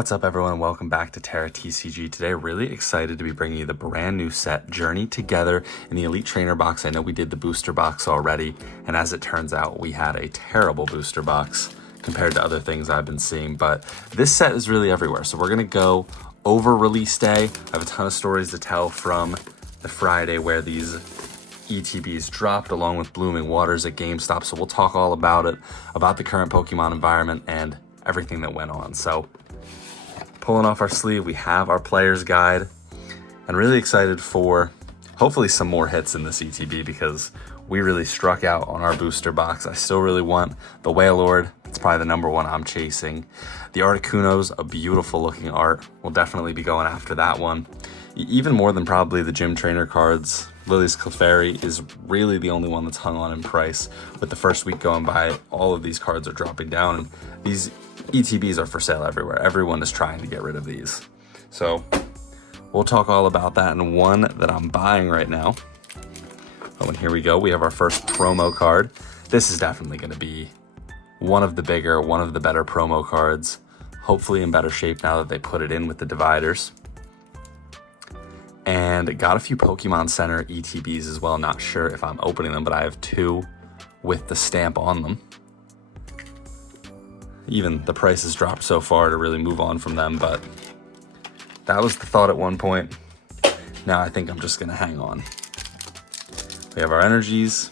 What's up, everyone? Welcome back to Terra TCG. Today, really excited to be bringing you the brand new set, Journey Together, in the Elite Trainer box. I know we did the booster box already, and as it turns out, we had a terrible booster box compared to other things I've been seeing, but this set is really everywhere. So we're going to go over release day. I have a ton of stories to tell from the Friday where these ETBs dropped, along with Blooming Waters at GameStop. So we'll talk all about it, about the current Pokemon environment, and everything that went on. So pulling off our sleeve, we have our player's guide, and really excited for hopefully some more hits in this ETB because we really struck out on our booster box. I still really want the Wailord. It's probably the number one I'm chasing. The Articuno's a beautiful looking art. We'll definitely be going after that one. Even more than probably the gym trainer cards. Lily's Clefairy is really the only one that's hung on in price. With the first week going by, all of these cards are dropping down, and these ETBs are for sale everywhere. Everyone is trying to get rid of these. So we'll talk all about that, and one that I'm buying right now. Oh, and here we go. We have our first promo card. This is definitely going to be one of the bigger, one of the better promo cards. Hopefully in better shape now that they put it in with the dividers. And got a few Pokemon Center ETBs as well. Not sure if I'm opening them, but I have two with the stamp on them. Even the price has dropped so far to really move on from them, but that was the thought at one point. Now I think I'm just gonna hang on. We have our energies,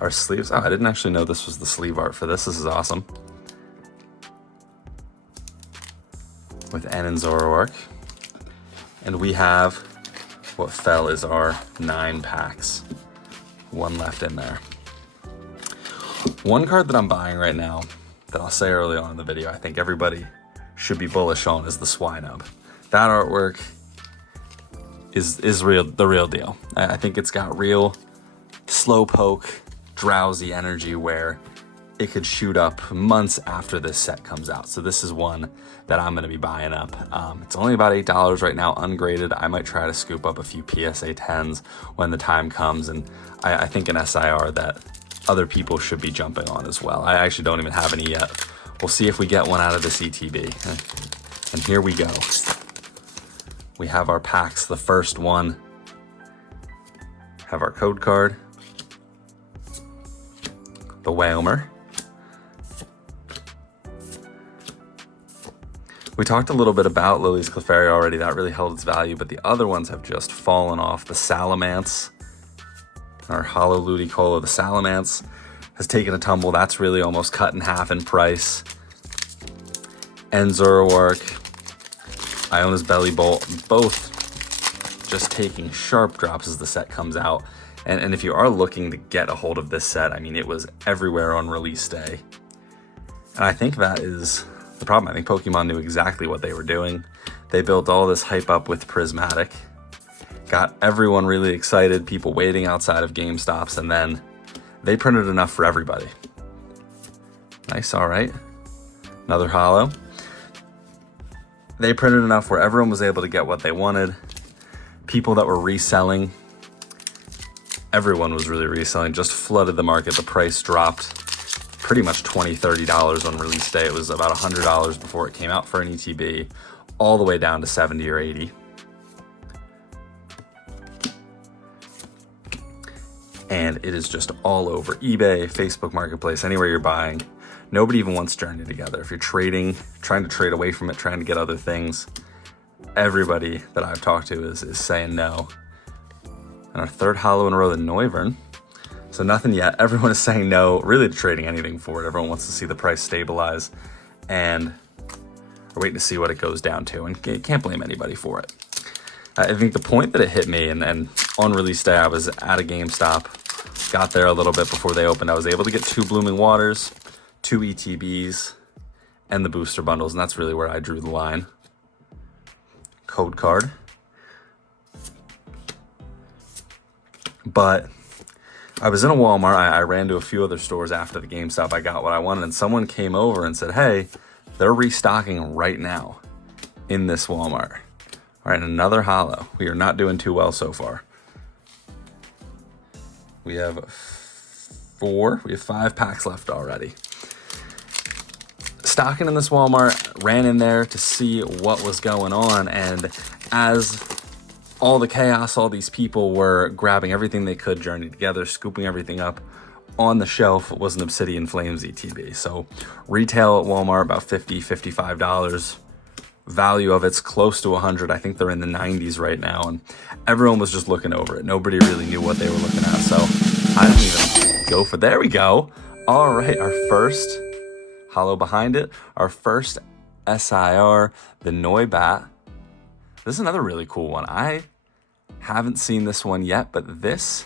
our sleeves. Oh, I didn't actually know this was the sleeve art for this. This is awesome. With N and Zoroark. And we have what fell is our 9 packs. One left in there. One card that I'm buying right now that I'll say early on in the video, I think everybody should be bullish on, is the Swinub. That artwork is real, the real deal. I think it's got real slowpoke, drowsy energy where it could shoot up months after this set comes out. So this is one that I'm gonna be buying up. It's only about $8 right now, ungraded. I might try to scoop up a few PSA 10s when the time comes, and I think an SIR that other people should be jumping on as well. I actually don't even have any yet. We'll see if we get one out of this ETB. And here we go. We have our packs. The first one, have our code card, the Wailmer. We talked a little bit about Lily's Clefairy already. That really held its value, but the other ones have just fallen off. The Salamence, our holo Ludicolo, the Salamence has taken a tumble. That's really almost cut in half in price. And Zoroark, Iona's Belly Bolt, both just taking sharp drops as the set comes out. And if you are looking to get a hold of this set, I mean, it was everywhere on release day. And I think that is the problem. I think Pokemon knew exactly what they were doing. They built all this hype up with Prismatic, got everyone really excited, people waiting outside of GameStops, and then they printed enough for everybody. Nice, all right. Another holo. They printed enough where everyone was able to get what they wanted. People that were reselling, everyone was really reselling, just flooded the market. The price dropped pretty much $20, $30 on release day. It was about $100 before it came out for an ETB, all the way down to 70 or 80. And it is just all over eBay, Facebook Marketplace, anywhere you're buying. Nobody even wants Journey Together. If you're trading, trying to trade away from it, trying to get other things, everybody that I've talked to is saying no. And our third holo in a row, the Noivern. So nothing yet. Everyone is saying no, really, to trading anything for it. Everyone wants to see the price stabilize, and we're waiting to see what it goes down to, and can't blame anybody for it. I think the point that it hit me, and on release day, I was at a GameStop, got there a little bit before they opened. I was able to get 2 Blooming Waters, 2 ETBs, and the booster bundles, and that's really where I drew the line. Code card. But I was in a Walmart. I ran to a few other stores after the GameStop. I got what I wanted, and someone came over and said, hey, they're restocking right now in this Walmart. All right, another holo. We are not doing too well so far. We have 5 packs left already. stocking in this Walmart, ran in there to see what was going on, and as all the chaos, all these people were grabbing everything they could, Journey Together, scooping everything up, on the shelf was an Obsidian Flames ETB. So retail at Walmart about $50, $55. Value of it's close to 100. I think they're in the 90s right now, and everyone was just looking over it. Nobody really knew what they were looking at, so I didn't even go for, there we go. All right, our first holo behind it, our first SIR, the Noibat. This is another really cool one. I haven't seen this one yet, but this,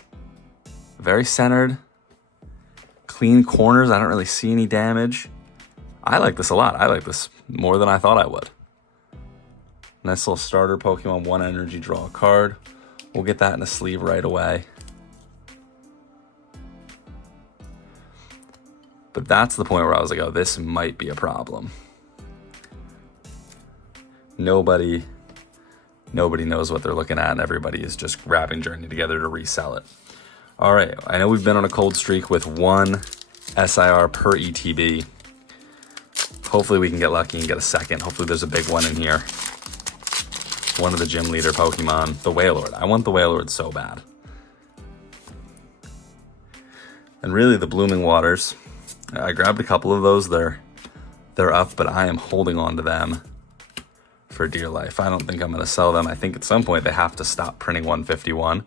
very centered, clean corners. I don't really see any damage. I like this a lot. I like this more than I thought I would. Nice little starter Pokemon, 1 energy, draw a card. We'll get that in a sleeve right away. But that's the point where I was like, oh, this might be a problem. Nobody knows what they're looking at, and everybody is just grabbing Journey Together to resell it. All right, I know we've been on a cold streak with 1 SIR per ETB. Hopefully we can get lucky and get a second. Hopefully there's a big one in here. One of the gym leader Pokemon, the Wailord. I want the Wailord so bad. And really the Blooming Waters. I grabbed a couple of those. They're up, but I am holding on to them for dear life. I don't think I'm going to sell them. I think at some point they have to stop printing 151.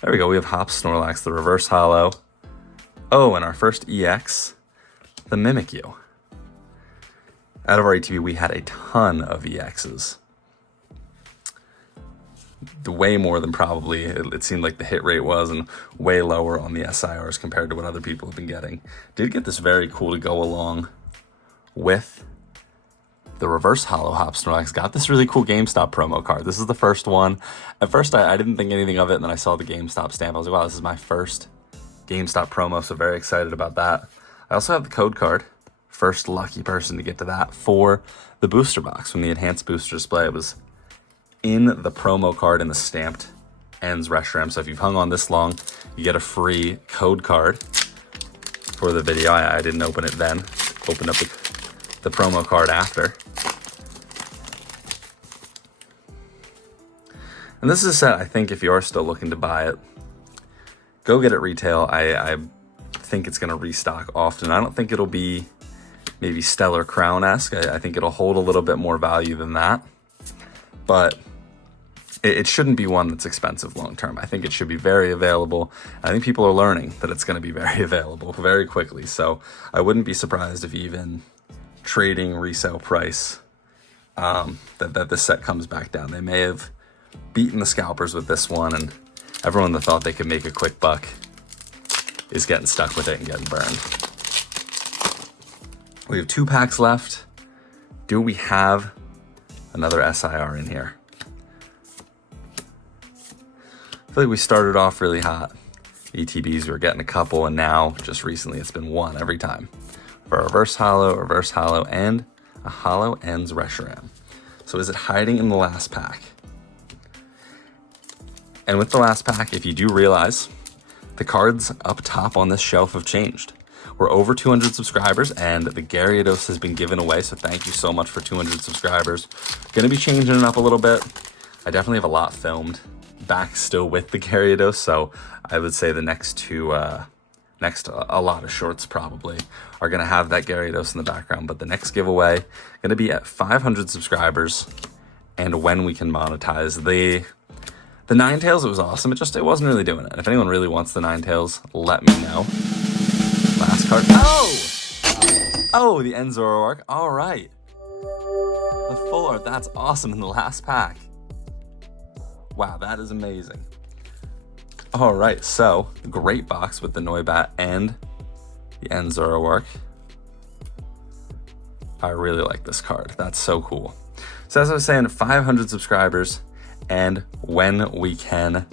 There we go. We have Hops, Snorlax, the reverse holo. Oh, and our first EX, the Mimikyu. Out of our ETB, we had a ton of EXs. Way more than probably it seemed like the hit rate was, and way lower on the SIRs compared to what other people have been getting. Did get this very cool to go along with the reverse holo Hops Snorlax. Got this really cool GameStop promo card. This is the first one. At first, I didn't think anything of it, and then I saw the GameStop stamp. I was like, wow, this is my first GameStop promo, so very excited about that. I also have the code card. First lucky person to get to that for the booster box. From the enhanced booster display, it was in the promo card in the stamped ends Reshiram. So if you've hung on this long, you get a free code card for the video. I didn't open it then. Opened up the promo card after. And this is a set, I think, if you are still looking to buy it, go get it retail. I think it's going to restock often. I don't think it'll be maybe Stellar Crown-esque. I think it'll hold a little bit more value than that. But it shouldn't be one that's expensive long-term. I think it should be very available. I think people are learning that it's going to be very available very quickly. So I wouldn't be surprised if even trading resale price, that this set comes back down. They may have beaten the scalpers with this one, and everyone that thought they could make a quick buck is getting stuck with it and getting burned. We have 2 packs left. Do we have another SIR in here? I feel like we started off really hot. ETBs, we were getting a couple, and now, just recently, it's been 1 every time. For a reverse holo, and a holo ends Reshiram. So is it hiding in the last pack? And with the last pack, if you do realize, the cards up top on this shelf have changed. We're over 200 subscribers, and the Gyarados has been given away, so thank you so much for 200 subscribers. Gonna be changing it up a little bit. I definitely have a lot filmed back still with the Gyarados, so I would say the next a lot of shorts probably are gonna have that Gyarados in the background, but the next giveaway gonna be at 500 subscribers, and when we can monetize the Ninetales. It was awesome. It wasn't really doing it. If anyone really wants the Ninetales, let me know. Last card. Oh, the end Zoroark. All right. The full art. That's awesome in the last pack. Wow, that is amazing. All right, so great box with the Noibat and the end Zoroark. I really like this card. That's so cool. So as I was saying, 500 subscribers. And when we can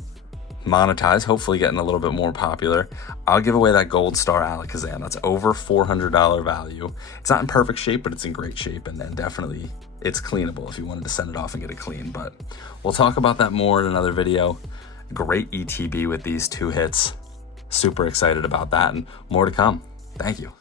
monetize, hopefully getting a little bit more popular, I'll give away that Gold Star Alakazam. That's over $400 value. It's not in perfect shape, but it's in great shape, and then definitely it's cleanable if you wanted to send it off and get it clean. But we'll talk about that more in another video. Great ETB with these 2 hits. Super excited about that, and more to come. Thank you.